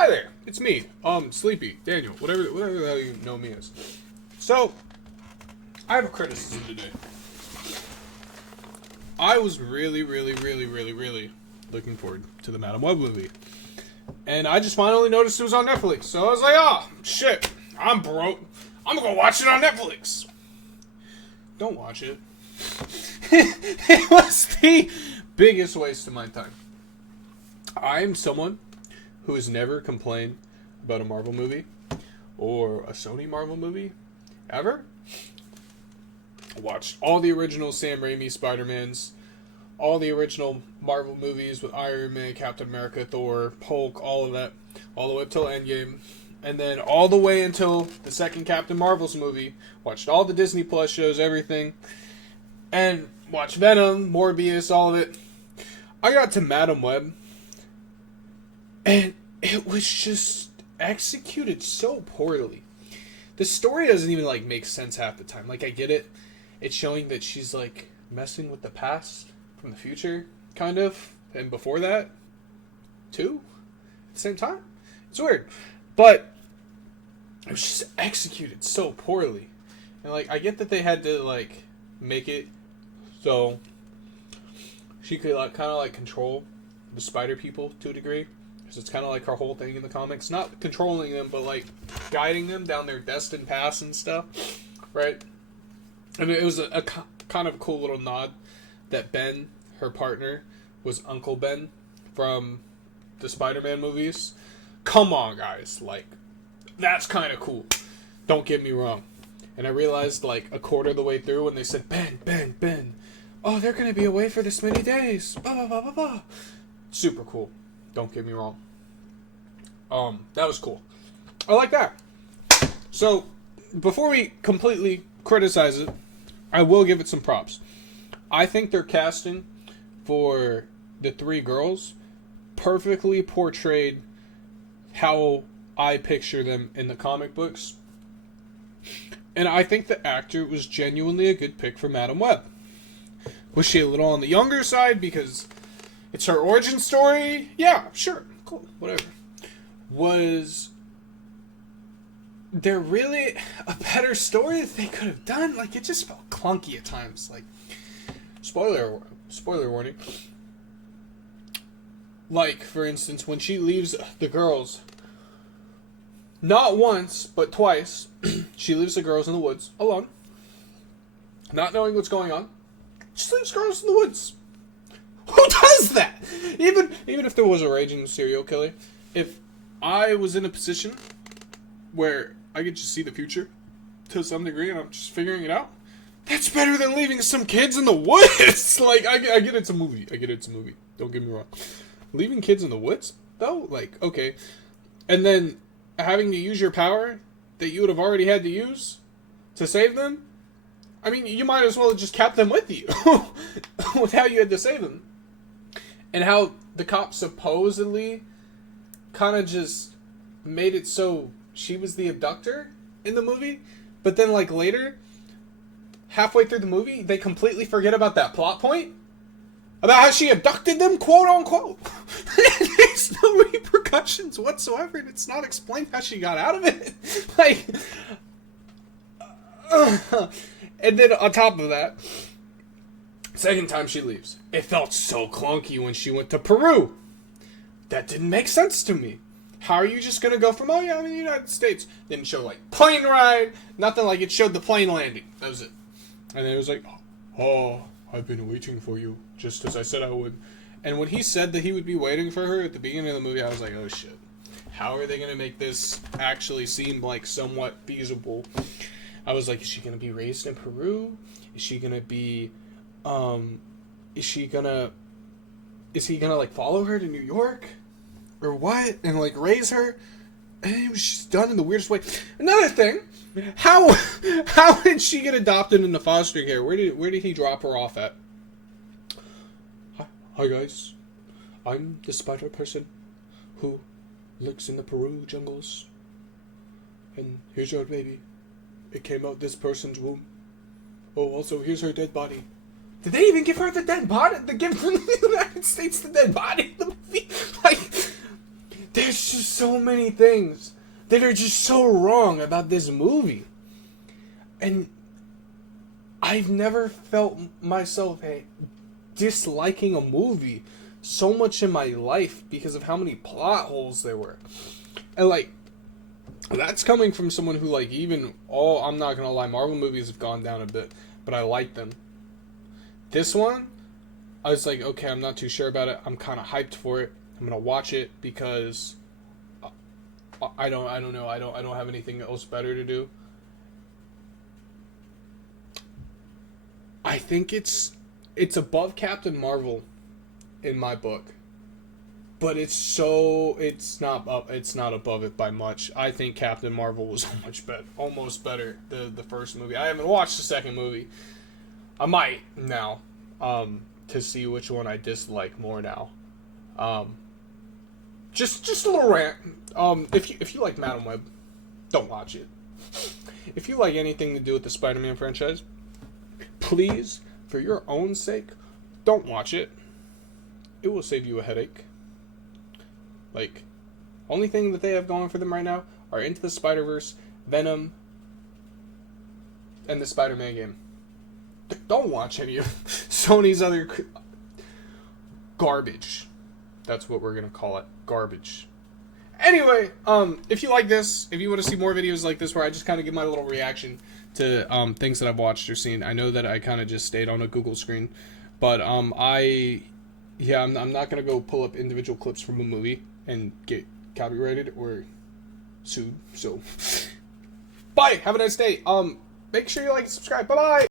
Hi there, it's me, Sleepy, Daniel, whatever the hell you know me as. So, I have a criticism today. I was really looking forward to the Madam Web movie. And I just finally noticed it was on Netflix. So I was like, oh, shit, I'm broke. I'm gonna go watch it on Netflix. Don't watch it. It was the biggest waste of my time. I'm someone who has never complained about a Marvel movie or a Sony Marvel movie ever. I watched all the original Sam Raimi Spider-Mans, all the original Marvel movies with Iron Man, Captain America, Thor, Hulk, all of that, all the way up till Endgame, and then all the way until the second Captain Marvel's movie. Watched all the Disney Plus shows, everything, and watched Venom, Morbius, all of it. I got to Madam Web, and it was just executed so poorly. The story doesn't even, make sense half the time. I get it. It's showing that she's, messing with the past from the future, kind of. And before that, too. At the same time. It's weird. But it was just executed so poorly. And, I get that they had to, make it so she could, kind of, control the spider people to a degree. Because it's kind of her whole thing in the comics. Not controlling them, but, guiding them down their destined paths and stuff. Right? And it was a kind of a cool little nod that Ben, her partner, was Uncle Ben from the Spider-Man movies. Come on, guys. That's kind of cool. Don't get me wrong. And I realized, a quarter of the way through when they said, Ben. Oh, they're going to be away for this many days. Blah, blah, blah, blah, blah. Super cool. Don't get me wrong. That was cool. I like that. So, before we completely criticize it, I will give it some props. I think their casting for the three girls perfectly portrayed how I picture them in the comic books. And I think the actor was genuinely a good pick for Madam Web. Was she a little on the younger side because it's her origin story? Yeah, sure. Cool. Whatever. Was there really a better story that they could have done? It just felt clunky at times. Spoiler warning. For instance, when she leaves the girls, not once, but twice, she leaves the girls in the woods alone, not knowing what's going on. Just leaves girls in the woods. Who does that? Even if there was a raging serial killer, if I was in a position where I could just see the future to some degree and I'm just figuring it out, that's better than leaving some kids in the woods. I get it's a movie. Don't get me wrong. Leaving kids in the woods, though? Okay. And then having to use your power that you would have already had to use to save them? I mean, you might as well have just kept them with you with how you had to save them. And how the cop supposedly kind of just made it so she was the abductor in the movie. But then, later, halfway through the movie, they completely forget about that plot point. About how she abducted them, quote unquote. There's no repercussions whatsoever, and it's not explained how she got out of it. And then on top of that, second time she leaves, it felt so clunky when she went to Peru. That didn't make sense to me. How are you just going to go from, I'm in the United States? Didn't show, plane ride, nothing. It showed the plane landing. That was it. And then it was oh, I've been waiting for you, just as I said I would. And when he said that he would be waiting for her at the beginning of the movie, I was like, oh shit. How are they going to make this actually seem somewhat feasible? I was like, is she going to be raised in Peru? Is she going to be, is he gonna follow her to New York? Or what? And raise her? And it was just done in the weirdest way. Another thing, how did she get adopted into foster care? Where did he drop her off at? Hi guys, I'm the spider person who lives in the Peru jungles. And here's your baby. It came out this person's womb. Oh, also here's her dead body. Did they even give her the dead body? They give the United States the dead body in the movie? There's just so many things that are just so wrong about this movie. And I've never felt myself disliking a movie so much in my life because of how many plot holes there were. And like, that's coming from someone who like I'm not gonna lie, Marvel movies have gone down a bit, but I like them. This one, I was like, okay, I'm not too sure about it. I'm kind of hyped for it. I'm gonna watch it because I don't know. I don't have anything else better to do. I think it's above Captain Marvel in my book. But it's not above it by much. I think Captain Marvel was almost better the first movie. I haven't watched the second movie. I might now, to see which one I dislike more now. Just a little rant. If you like Madam Web, don't watch it. If you like anything to do with the Spider-Man franchise, please, for your own sake, don't watch it. It will save you a headache. Like, only thing that they have going for them right now are Into the Spider-Verse, Venom, and the Spider-Man game. Don't watch any of Sony's other garbage. That's what we're gonna call it. Garbage. Anyway, if you like this, if you want to see more videos like this where I just kind of give my little reaction to things that I've watched or seen, I know that I kind of just stayed on a Google screen, but I'm not gonna go pull up individual clips from a movie and get copyrighted or sued. So, bye. Have a nice day. Make sure you like and subscribe. Bye bye.